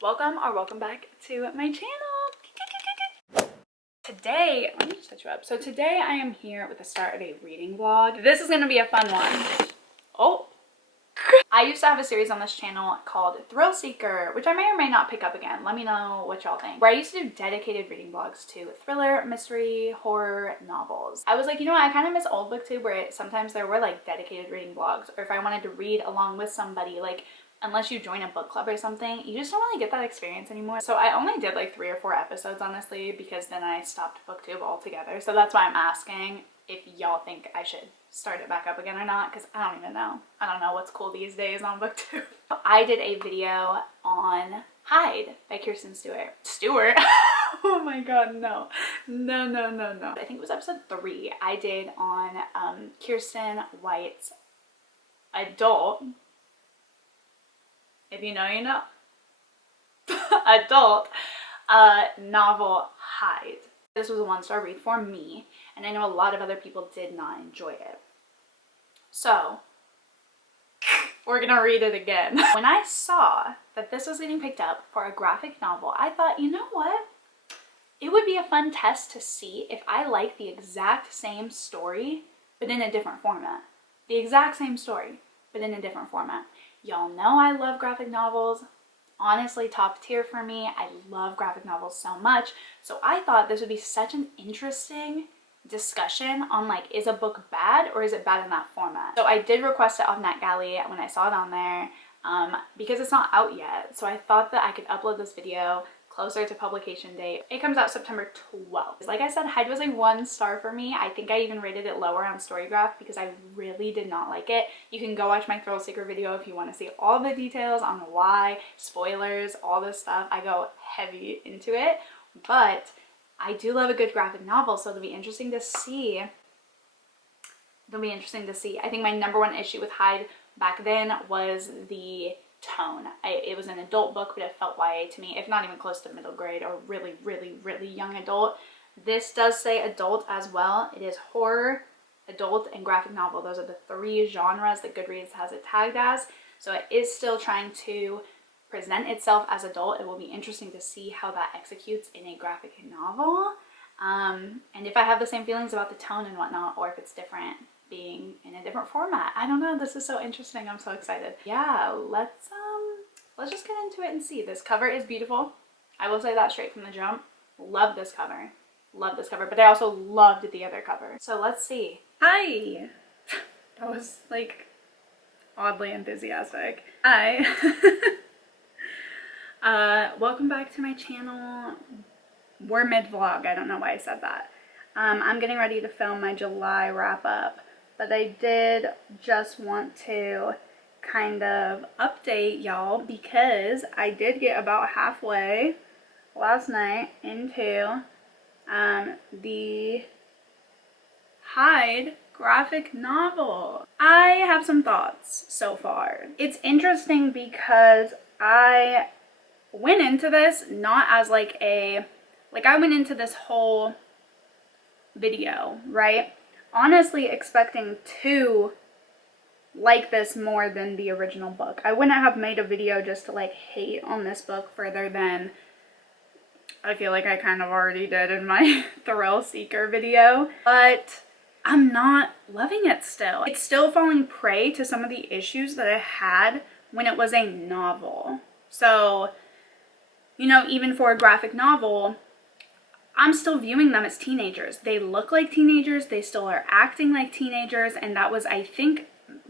Welcome back to my channel. Today, let me just touch you up. So today I am here with the start of a reading vlog. This is gonna be a fun one. Oh, I used to have a series on this channel called Thrill Seeker, which I may or may not pick up again. Let me know what y'all think. Where I used to do dedicated reading vlogs to thriller, mystery, horror novels. I was like, you know what, I kind of miss old booktube where sometimes there were like dedicated reading vlogs, or if I wanted to read along with somebody, like unless you join a book club or something, you just don't really get that experience anymore. So I only did like 3 or 4 episodes, honestly, because then I stopped booktube altogether. So that's why I'm asking if y'all think I should start it back up again or not, because I don't even know. I don't know what's cool these days on booktube. I did a video on Hide by Kirsten Stewart. Oh my god, no. I think it was episode 3 I did on Kirsten White's adult, if you know, you know, adult novel Hide. This was a 1-star read for me, and I know a lot of other people did not enjoy it. So we're gonna read it again. When I saw that this was getting picked up for a graphic novel, I thought, you know what? It would be a fun test to see if I like the exact same story, but in a different format. The exact same story, but in a different format. Y'all know I love graphic novels. Honestly, top tier for me. I love graphic novels so much. So I thought this would be such an interesting discussion on like, is a book bad or is it bad in that format? So I did request it off NetGalley when I saw it on there because it's not out yet. So I thought that I could upload this video closer to publication date. It comes out September 12th. Like I said, Hide was a 1-star for me. I think I even rated it lower on Storygraph because I really did not like it. You can go watch my Thrill Seeker video if you want to see all the details on why, spoilers, all this stuff. I go heavy into it, but I do love a good graphic novel, so it'll be interesting to see. I think my #1 issue with Hide back then was the tone. It was an adult book, but it felt YA to me, if not even close to middle grade or really young adult. This does say adult as well. It is horror, adult, and graphic novel. Those are the 3 genres that Goodreads has it tagged as. So it is still trying to present itself as adult. It will be interesting to see how that executes in a graphic novel. And if I have the same feelings about the tone and whatnot, or if it's different being in a different format. I don't know. This is so interesting. I'm so excited. Yeah, let's just get into it and see. This cover is beautiful. I will say that straight from the jump. Love this cover. Love this cover, but I also loved the other cover. So let's see. Hi! That was like oddly enthusiastic. Hi! Welcome back to my channel. We're mid-vlog. I don't know why I said that. I'm getting ready to film my July wrap-up, but I did just want to kind of update y'all because I did get about halfway last night into the Hide graphic novel. I have some thoughts so far. It's interesting because I went into this not as like I went into this whole video, right, honestly expecting to like this more than the original book. I wouldn't have made a video just to like hate on this book further than I feel like I kind of already did in my Thrill Seeker video, but I'm not loving it still. It's still falling prey to some of the issues that I had when it was a novel. So, you know, even for a graphic novel, I'm still viewing them as teenagers. They look like teenagers, they still are acting like teenagers, and that was, I think,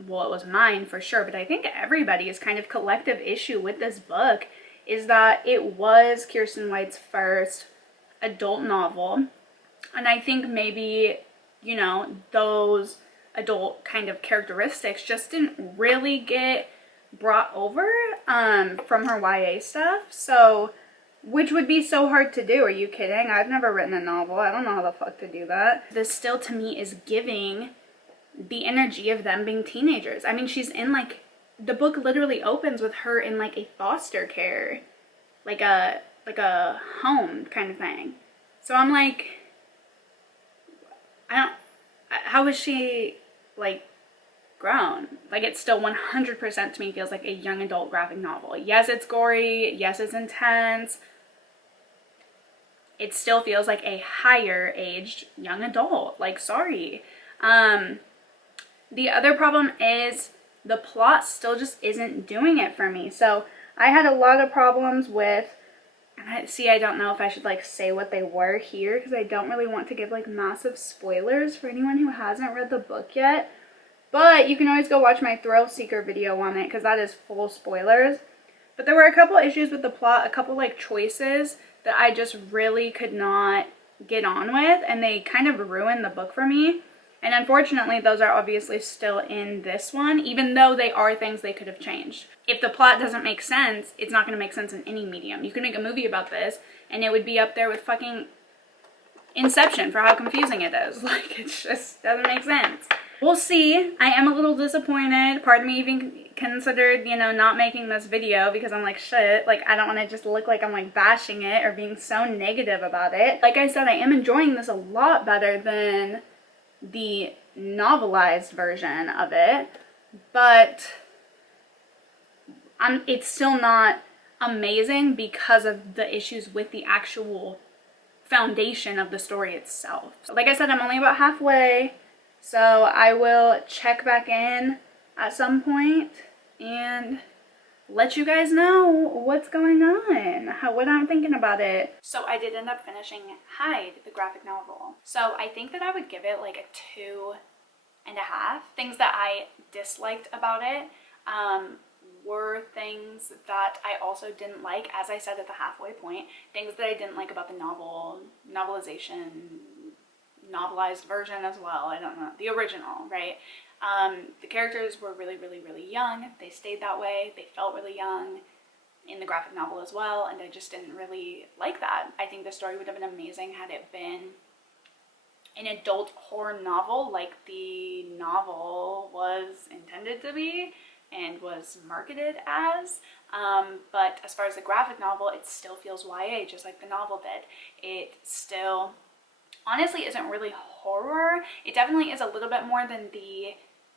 well, it was mine for sure, but I think everybody's kind of collective issue with this book is that it was Kirsten White's first adult novel, and I think maybe, you know, those adult kind of characteristics just didn't really get brought over from her YA stuff, so, which would be so hard to do. Are you kidding? I've never written a novel. I don't know how the fuck to do that. This still to me is giving the energy of them being teenagers. I mean, she's in like, the book literally opens with her in like a foster care, like a home kind of thing. So I'm like, how is she like grown. Like, it still 100% to me feels like a young adult graphic novel. Yes, it's gory. Yes, it's intense. It still feels like a higher aged young adult. Like, sorry. The other problem is the plot still just isn't doing it for me. So I had a lot of problems with, see, I don't know if I should like say what they were here because I don't really want to give like massive spoilers for anyone who hasn't read the book yet. But you can always go watch my Thrill Seeker video on it because that is full spoilers. But there were a couple issues with the plot, a couple like choices that I just really could not get on with, and they kind of ruined the book for me. And unfortunately, those are obviously still in this one, even though they are things they could have changed. If the plot doesn't make sense, it's not going to make sense in any medium. You can make a movie about this, and it would be up there with fucking Inception for how confusing it is. Like, it just doesn't make sense. We'll see. I am a little disappointed. Part of me even considered, you know, not making this video because I'm like, shit, like, I don't want to just look like I'm like bashing it or being so negative about it. Like I said, I am enjoying this a lot better than the novelized version of it, but it's still not amazing because of the issues with the actual foundation of the story itself. So like I said, I'm only about halfway, so I will check back in at some point and let you guys know what's going on, what I'm thinking about it. So I did end up finishing Hyde, the graphic novel. So I think that I would give it like a 2.5. Things that I disliked about it were things that I also didn't like, as I said at the halfway point, things that I didn't like about the novelization, novelized version as well, I don't know, the original, right? The characters were really, really, really young. They stayed that way. They felt really young in the graphic novel as well, and I just didn't really like that. I think the story would have been amazing had it been an adult horror novel like the novel was intended to be and was marketed as. But as far as the graphic novel, it still feels YA, just like the novel did. It still honestly isn't really horror. It definitely is a little bit more than the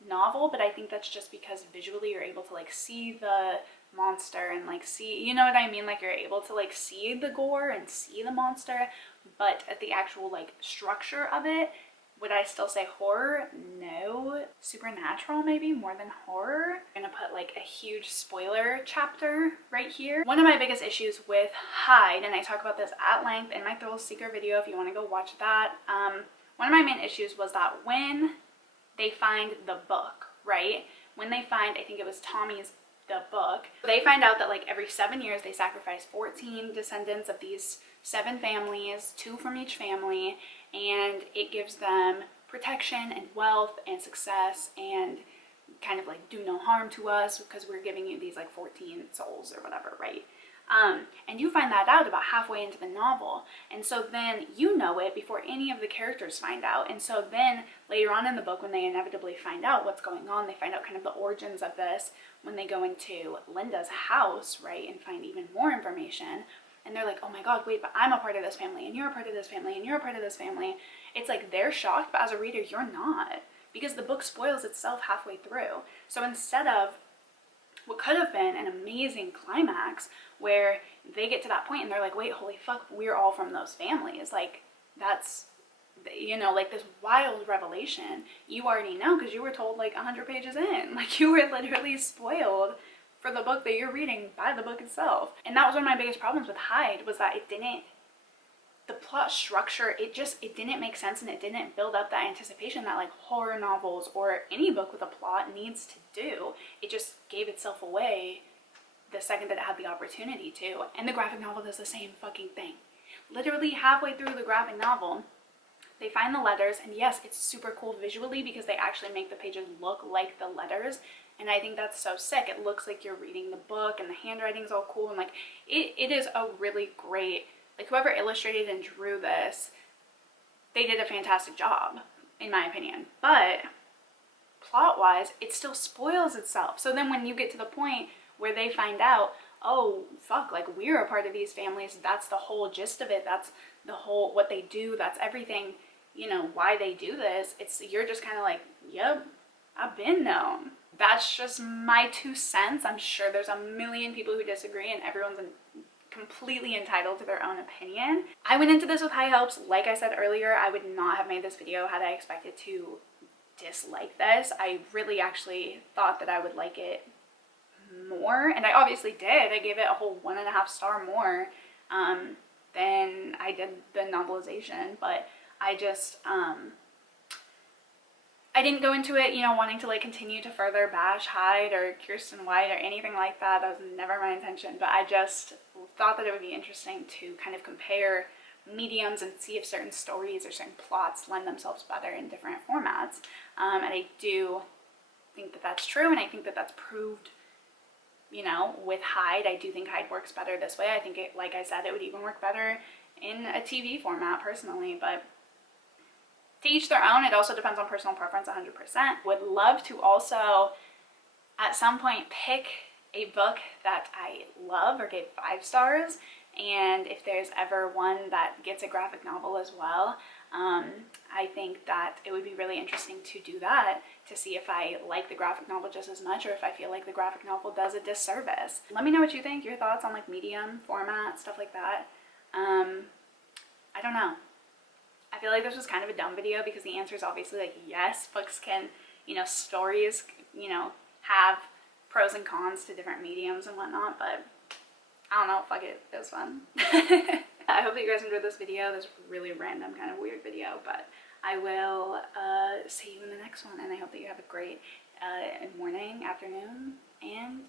novel, but I think that's just because visually you're able to like see the monster and like see, you know what I mean, like you're able to like see the gore and see the monster, but at the actual like structure of it, would I still say horror? No. Supernatural maybe more than horror. I'm gonna put like a huge spoiler chapter right here. One of my biggest issues with Hyde, and I talk about this at length in my Thrill Seeker video if you want to go watch that, one of my main issues was that when they find the book, right? When they find, I think it was Tommy's, the book, they find out that like every 7 years they sacrifice 14 descendants of these 7 families, 2 from each family, and it gives them protection and wealth and success and kind of like do no harm to us because we're giving you these like 14 souls or whatever, right? And you find that out about halfway into the novel, and so then you know it before any of the characters find out, and so then later on in the book when they inevitably find out what's going on, they find out kind of the origins of this when they go into Linda's house, right, and find even more information, and they're like, oh my god, wait, but I'm a part of this family, and you're a part of this family, and you're a part of this family. It's like they're shocked, but as a reader you're not, because the book spoils itself halfway through. So instead of what could have been an amazing climax where they get to that point and they're like, wait, holy fuck, we're all from those families, like that's, you know, like this wild revelation, you already know because you were told like 100 pages in, like you were literally spoiled for the book that you're reading by the book itself. And that was one of my biggest problems with Hyde, was that it didn't, the plot structure, it didn't make sense, and it didn't build up that anticipation that like horror novels or any book with a plot needs to do. It just gave itself away the second that it had the opportunity to. And the graphic novel does the same fucking thing. Literally halfway through the graphic novel, they find the letters, and yes, it's super cool visually because they actually make the pages look like the letters, and I think that's so sick. It looks like you're reading the book, and the handwriting's all cool, and like it is a really great, like whoever illustrated and drew this, they did a fantastic job in my opinion. But plot-wise, it still spoils itself. So then when you get to the point where they find out, oh fuck, like we're a part of these families, that's the whole gist of it, that's the whole, what they do, that's everything, you know, why they do this, it's, you're just kind of like, yep, I've been known. That's just my 2 cents. I'm sure there's a million people who disagree, and everyone's completely entitled to their own opinion. I went into this with high hopes. Like I said earlier, I would not have made this video had I expected to dislike this. I really actually thought that I would like it more, and I obviously did. I gave it a whole 1.5 star more than I did the novelization, but I just I didn't go into it, you know, wanting to like continue to further bash Hyde or Kirsten White or anything like that. That was never my intention, but I just thought that it would be interesting to kind of compare mediums and see if certain stories or certain plots lend themselves better in different formats. And I do think that that's true, and I think that that's proved, you know, with Hyde. I do think Hyde works better this way. I think it, like I said, it would even work better in a TV format personally, but to each their own. It also depends on personal preference 100%. Would love to also at some point pick a book that I love or gave 5 stars, and if there's ever one that gets a graphic novel as well, I think that it would be really interesting to do that, to see if I like the graphic novel just as much or if I feel like the graphic novel does a disservice. Let me know what you think, your thoughts on like medium, format, stuff like that. I don't know. I feel like this was kind of a dumb video because the answer is obviously like yes, books can, you know, stories, you know, have pros and cons to different mediums and whatnot, but I don't know, fuck it, it was fun. I hope that you guys enjoyed this video, this really random kind of weird video, but I will see you in the next one, and I hope that you have a great morning, afternoon, and